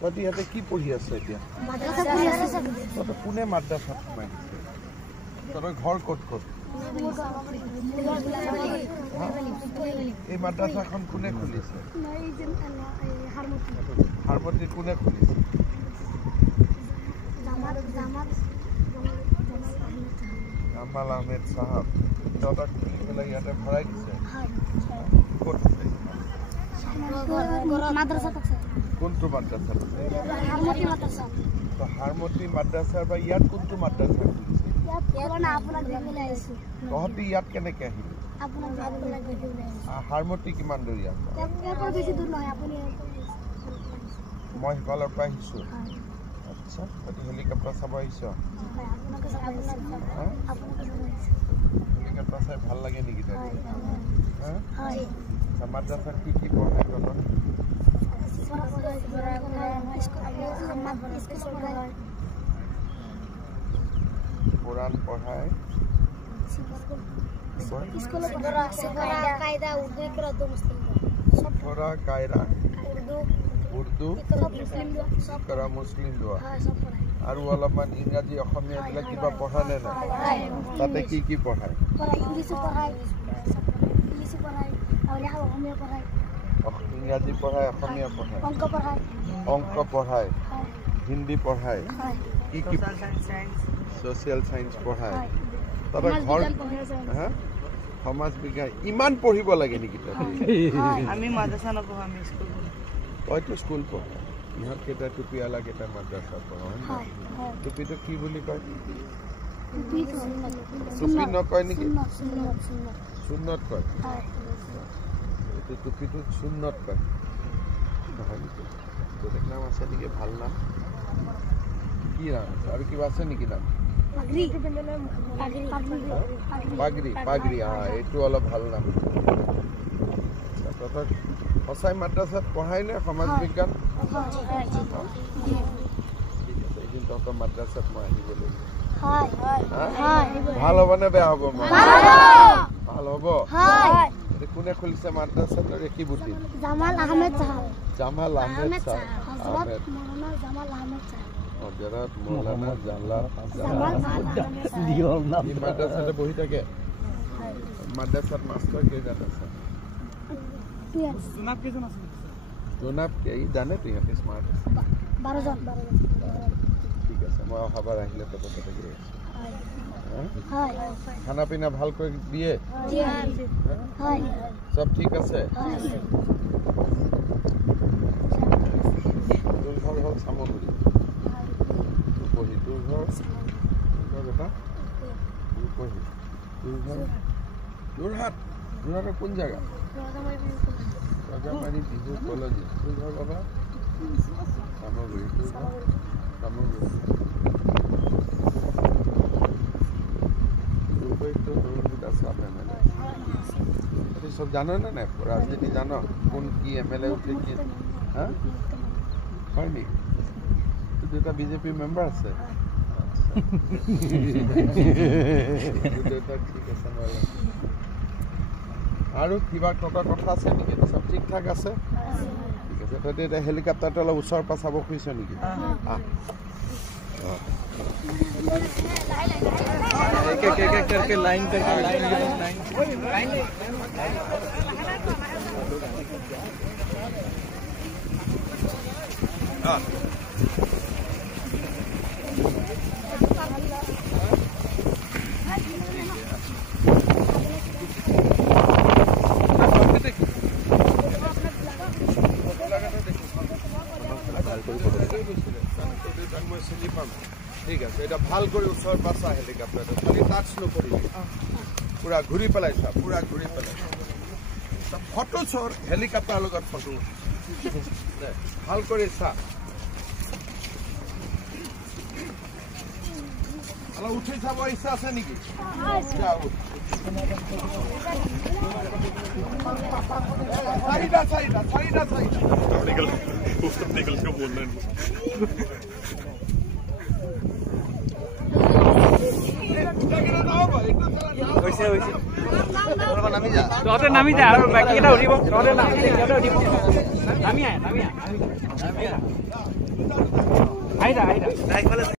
তহঁতি ইয়াতে কি পঢ়ি আছ এতিয়া তহঁতে কোনে মাদ্ৰাছাত সোমাই দিছে তহঁতৰ ঘৰ ক'ত ক'ত এই মাদ্ৰাছাখন কোনে খুলিছে হাৰমতি কোনে খুলিছে জামাল আহমেদ সাহাব তহঁতক খুলি পেলাই ইয়াতে ভৰাই দিছে ক'ত কোনটো মাদ্ৰাছা হাৰমতি মাদ্ৰাছাৰ পৰা ইয়াত কোনটো মাদ্ৰাছা খুলিছে তহঁতি ইয়াত কেনেকে আহিলি হাৰমতি কিমান দূৰ ইয়াত মই সিফালৰ পৰা আহিছোঁ আচ্ছা তহঁতি হেলিকপ্টাৰ চাব আহিছ হেলিকপ্টাৰ চাই ভাল লাগে নেকি মাদ্ৰাছাত কি কি পঢ়াই তহঁতক কোরআন পড়ায় সফরা কায়দা উর্দু করা মুসলিম দোয়া আর অলপমান ইংরাজী অসমীয়া দিলে কিবা পঢ়া নে না তাতে কি কি পঢ়ায় ইংৰাজী পঢ়ায় অসমীয়া পঢ়ায় অংক পঢ়ায় হিন্দী পঢ়ায় কি কি সোশ্যাল সায়েন্স পঢ়ায় তহঁতৰ ঘৰ সমাজ বিজ্ঞান ইমান পঢ়িব লাগে নেকি আমি মাদ্ৰাছা নপঢ়ো আমি স্কুল তইতো স্কুল পঢ় ইহঁত কেইটা টুপিৱালা কেইটা মাদ্ৰাছা পঢ় টুপিটো কি বুলি কয় টুপি নকয় নেকি সুন্নত কয় এইটো টুপিটো সুন্নত কয় নহয় নেকি বেলেগ নাম আছে নেকি ভাল নাম কি নাম আছে আৰু কিবা আছে নেকি নাম পাগৰি পাগৰি এইটো অলপ ভাল নাম তহঁতক সঁচাই মাদ্ৰাছাত পঢ়াই নে সমাজ বিজ্ঞান এদিন তহঁতৰ মাদ্ৰাছাত মই আহিব লাগিব ভাল হ'ব নে বেয়া হ'ব ভাল হ'ব কোনে খুলিছে মাদ্ৰাছাত কি বুদ্ধি জামাল আহমেদ সাহেব জামাল আহমেদ সাহেব হযৰত মৌলানা জামাল আহমেদ সাহেব হযৰত মৌলানা জামাল এই মাদ্ৰাছাতে বহি থাকে মাদ্ৰাছাত মাষ্টৰ কেইজন আছে জনাব কেইজন আছে জনাব এই জানে তো ইহঁতে স্মাৰ্ট আছে 12 জন ঠিক আছে মই অহাবাৰ আহিলে তো কথা গৈ আছো খানা পিনা ভাল কৰি দিয়ে সব ঠিক আছে তোৰ ঘৰ হ'ল চামগুৰি পঢ়ি তোৰ ঘৰ বেটা পঢ়ি তোৰ ঘৰ যোৰহাটৰ কোন জেগা ৰজামাৰী বিজু কলনী তোৰ ঘৰ বাবা চামগুৰি তোৰ ঘৰ চামগুৰি सब जानो ना ना राजनीति जानो कौन की एमएलए उठे की हाँ হয় নি তো দুটা বিজেপি মেম্বার আছে ঠিক আছে আৰু কিবা কথা আছে নেকি সব ঠিক ঠাক আছে ঠিক আছে তহঁতে এটা হেলিকপ্টাৰটো অলপ ওচৰৰ পৰা চাব খুজিছ নেকি एक एक एक करके लाइन करके लाइन ঠিক আছে এটা ভাল করে উৎসর পাশা হেলিকপ্টারটা খালি টাচ নকরিবি পুরা ঘুরি পেলাইছা পুরা ঘুরি পেলাইছা ফটো চর হেলিকপ্টার লগত ফটো ভাল করে চা আলা উঠে যাব ইচ্ছা আছে নাকি যাও সাইডা সাইডা সাইডা সাইডা निकल के बोल रहे हैं তহঁতে নামি যা আৰু বাকীকেইটা উঠিব তহঁতে সিহঁতে উঠিব নামি আহ আহি যা